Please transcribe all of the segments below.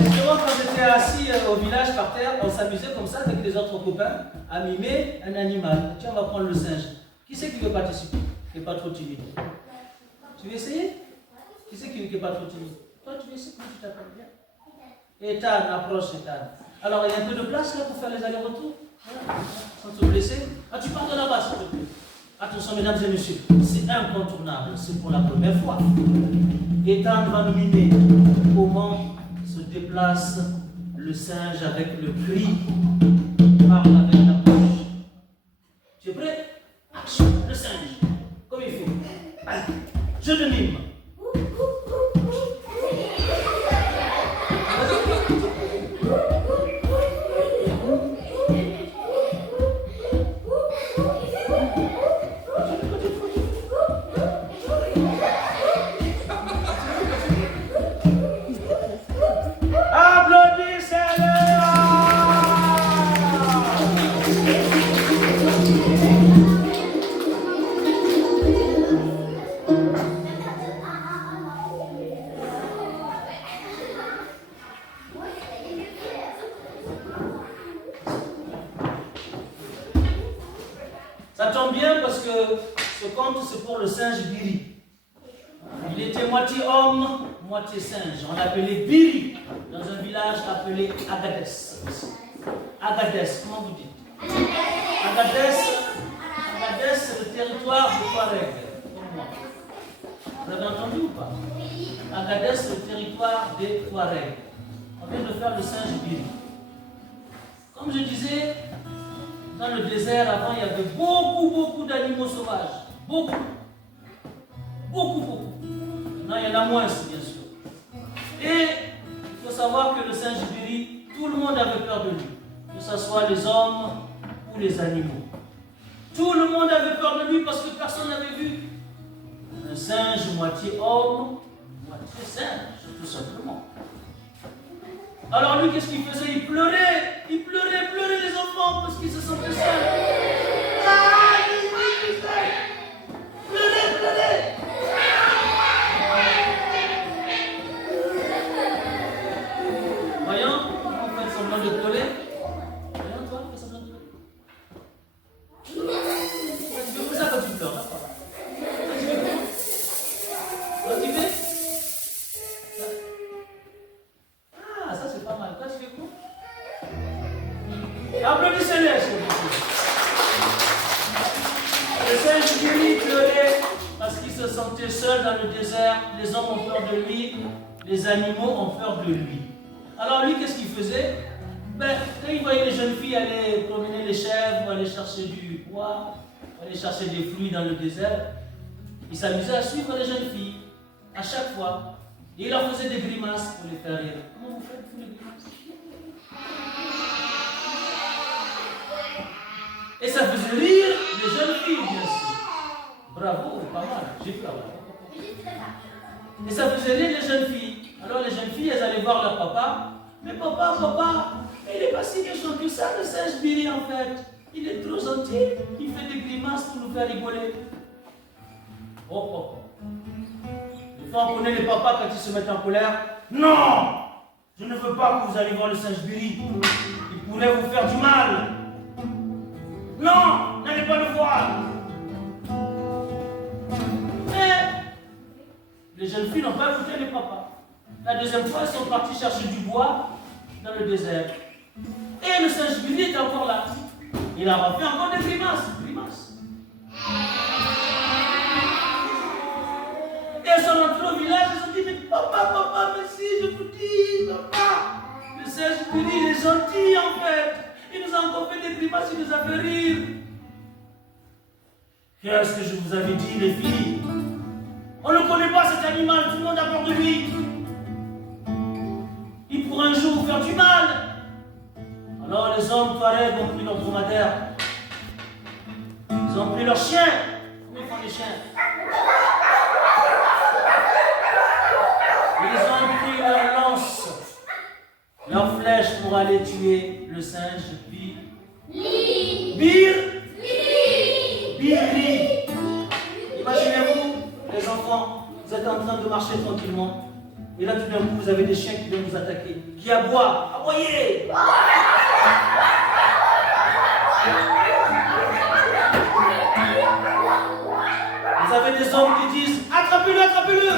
Justement, quand j'étais assis au village par terre, on s'amusait comme ça avec les autres copains à mimer un animal. Tiens, on va prendre le singe. Qui c'est qui veut participer? Qui n'est pas trop timide? Tu veux essayer? Qui c'est qui n'est pas trop timide? Toi, tu veux essayer? Comment tu t'appelles bien? Ethan, approche Ethan. Alors, il y a un peu de place là pour faire les allers-retours? Voilà. Sans te blesser. Ah, tu pars de là-bas, s'il te plaît. Attention, mesdames et messieurs, c'est incontournable, c'est pour la première fois. Ethan va nous mimer comment se déplace le singe avec le cri, parle avec la bouche. Tu es prêt? Action, le singe, comme il faut. Allez, je te mime. Ça tombe bien parce que ce conte c'est pour le singe Biri. Il était moitié homme, moitié singe. On l'appelait Biri dans un village appelé Agadez. Agadez, comment vous dites? Agadez, c'est le territoire de Touareg, comme moi. Vous avez entendu ou pas? Agadez, c'est le territoire des Touareg. On vient de faire le singe Biri. Comme je disais, dans le désert, avant, il y avait beaucoup d'animaux sauvages. Beaucoup. Maintenant, il y en a moins, bien sûr. Et il faut savoir que le singe Biri, tout le monde avait peur de lui. Que ce soit les hommes ou les animaux. Tout le monde avait peur de lui parce que personne n'avait vu un singe moitié homme, moitié singe, tout simplement. Alors lui, qu'est-ce qu'il faisait? Il pleurait les enfants parce qu'il se sentait seul. Ah, il pleurait. Voyons, on fait semblant de pleurer. Voyons, toi, fais semblant de pleurer. Tu fais ça quand tu pleures, d'accord? Tu fais? Ah, ça c'est pas mal. Toi, tu fais quoi? Applaudissez-les, s'il vous plaît. Le singe Biri pleurait parce qu'il se sentait seul dans le désert. Les hommes ont peur de lui, les animaux ont peur de lui. Alors lui, qu'est-ce qu'il faisait? Quand il voyait les jeunes filles aller promener les chèvres, aller chercher du bois, aller chercher des fruits dans le désert, il s'amusait à suivre les jeunes filles, à chaque fois. Et il leur faisait des grimaces pour les faire rire. Comment vous faites, vous, les grimaces? Et ça faisait rire les jeunes filles, bien sûr. Bravo, pas mal, j'ai peur. Et ça faisait rire les jeunes filles. Alors les jeunes filles, elles allaient voir leur papa. Mais papa, il n'est pas si méchant que ça, le singe Biri, en fait. Il est trop gentil, il fait des grimaces pour nous faire rigoler. Oh. Des fois, on connaît les papas quand ils se mettent en colère. Non! Je ne veux pas que vous alliez voir le singe Biri. Il pourrait vous faire du mal. Non! N'allez pas le voir! Mais les jeunes filles n'ont pas écouté les papas. La deuxième fois, ils sont partis chercher du bois dans le désert. Et le singe Biri était encore là. Il a refait encore des grimaces. Et elles sont rentrées au village, elles ont dit, mais papa, mais si, je vous dis, papa, le singe Biri, il est gentil en fait. Il nous a encore fait des grimaces, il nous a fait rire. Qu'est-ce que je vous avais dit, les filles? On ne connaît pas cet animal, tout le monde a peur de lui. Il pourrait un jour vous faire du mal. Alors les hommes Touareg ont pris leur dromadaire. Ils ont pris leurs chiens. Comment ils font les chiens? Ils ont pris leurs lances, leurs flèches pour aller tuer le singe Biri. Imaginez-vous, les enfants, vous êtes en train de marcher tranquillement. Et là, tout d'un coup, vous avez des chiens qui viennent vous attaquer, qui aboient. Aboyez! Vous avez des hommes qui disent, attrapez-le, attrapez-le!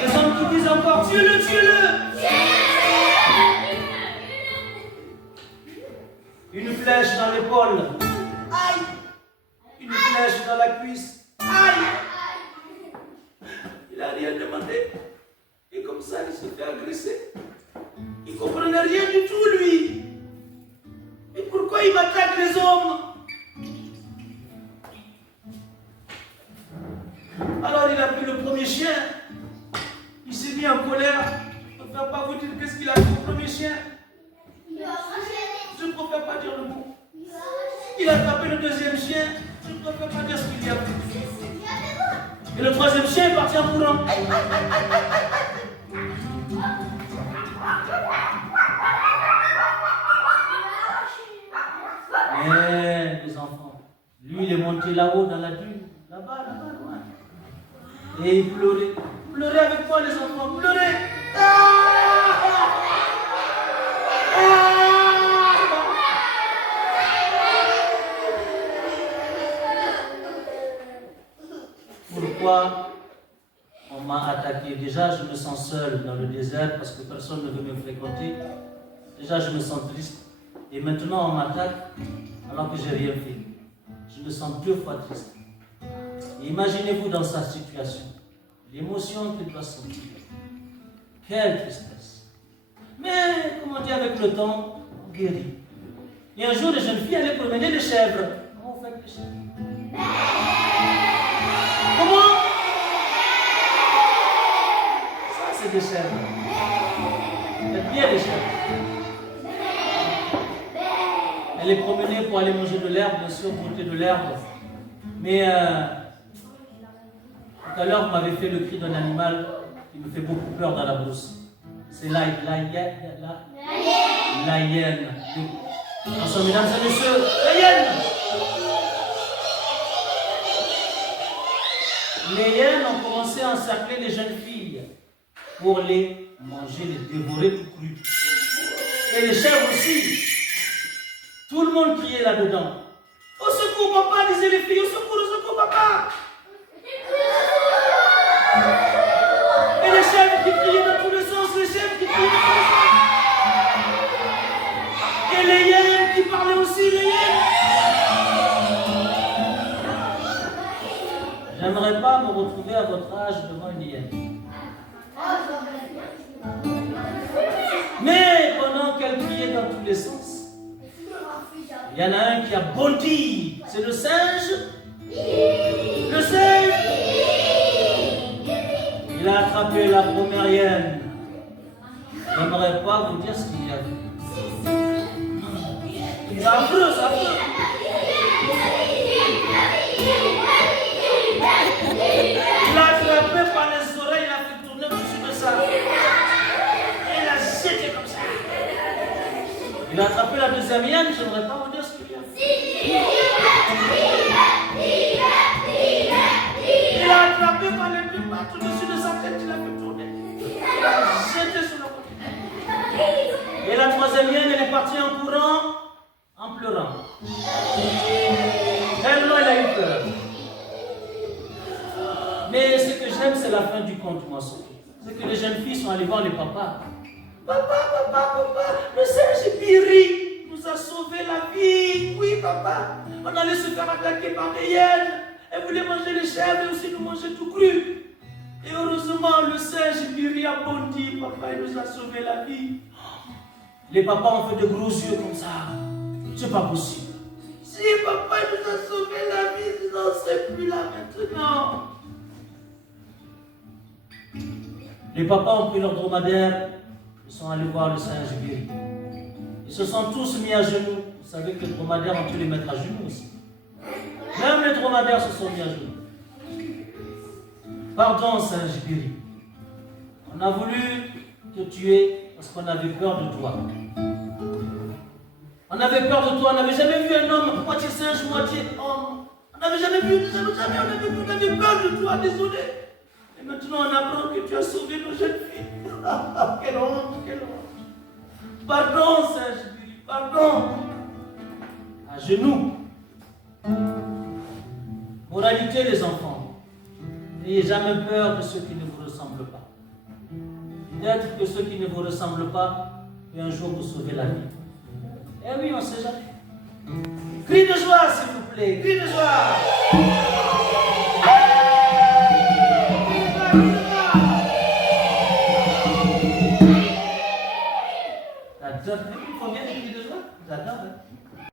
Des hommes qui disent encore, tuez-le, tuez-le! Une flèche dans l'épaule. Aïe! Une flèche dans la cuisse. Aïe! Il n'a rien demandé. Et comme ça, il se fait agresser. Il ne comprenait rien du tout, lui. Et pourquoi il m'attaque les hommes? Alors il a pris le premier chien. Il s'est mis en colère. Je ne préfère pas vous dire qu'est-ce qu'il a fait au premier chien. Je ne préfère pas dire le mot. Il a attrapé le deuxième chien. Je ne préfère pas dire ce qu'il y a fait. Et le troisième chien est parti en courant. Mais les enfants, lui il est monté là-haut dans la dune, là-bas, loin. Et il pleurait. Pleurez avec moi les enfants, pleurez. Pourquoi on m'a attaqué? Déjà, je me sens seul dans le désert parce que personne ne veut me fréquenter. Déjà, je me sens triste. Et maintenant, on m'attaque alors que je n'ai rien fait. Je me sens 2 fois triste. Et imaginez-vous dans sa situation. L'émotion qu'il doit sentir. Quelle tristesse. Mais, comme on dit avec le temps, on guérit. Et un jour, les jeunes filles allaient promener les chèvres. Comment vous faites les chèvres? Comment? Ça, c'est des chèvres. Faites bien les chèvres. Elle les promenait pour aller manger de l'herbe, bien sûr, goûter de l'herbe. Mais tout à l'heure, vous m'avez fait le cri d'un animal qui me fait beaucoup peur dans la brousse. C'est la hyène. Attention, mesdames et messieurs, la hyène! Les hyènes ont commencé à encercler les jeunes filles pour les manger, les dévorer tout cru. Et les chèvres aussi. Tout le monde criait là-dedans. Au secours, papa, disaient les filles, au secours, papa. Et les chèvres qui criaient dans tous les sens, les chèvres qui criaient dans tous les sens. Et les hyènes qui parlaient aussi, les hyènes. J'aimerais pas me retrouver à votre âge devant une hyène. Mais pendant qu'elle criait dans tous les sens, il y en a un qui a bondi. C'est le singe. Le singe. Il a attrapé la première hyène. J'aimerais pas vous dire ce qu'il y a. C'est affreux, c'est affreux. Il l'a attrapé par les oreilles, il a fait tourner au-dessus de ça. Et il a jeté comme ça. Il a attrapé la deuxième hyène, je n'aimerais pas vous dire ce qu'il y a. Il a attrapé par les 2 pattes au-dessus de sa tête, il a fait tourner. Il a jeté sur le côté. Et la troisième hyène, elle est partie en courant, en pleurant. Tellement elle a eu peur. Mais ce que j'aime, c'est la fin du conte, moi surtout. C'est que les jeunes filles sont allées voir les papas. Papa, le singe Piri nous a sauvé la vie. Oui, papa. On allait se faire attaquer par des hyènes. Elle voulait manger les chèvres et aussi nous manger tout cru. Et heureusement, le singe Piri a bondi. Papa, il nous a sauvé la vie. Les papas ont fait de gros yeux comme ça. C'est pas possible. Si papa nous a sauvé la vie, sinon on ne serait plus là maintenant. Les papas ont pris leur dromadaire. Ils sont allés voir le singe guéri. Ils se sont tous mis à genoux. Vous savez que les dromadaires, on peut les mettre à genoux aussi. Même les dromadaires se sont mis à genoux. Pardon, singe guéri. On a voulu te tuer parce qu'on avait peur de toi. On avait peur de toi. On n'avait jamais vu un homme moitié singe, moitié homme. On On n'avait jamais vu, on avait peur de toi, désolé. Et maintenant on apprend que tu as sauvé nos jeunes filles. Quelle honte, quelle honte. Pardon, Saint-Jésus, pardon. À genoux. Moralité, les enfants. N'ayez jamais peur de ceux qui ne vous ressemblent pas. Peut-être que ceux qui ne vous ressemblent pas peuvent un jour vous sauver la vie. Eh oui, on ne sait jamais. Crie de joie, s'il vous plaît. Crie de joie.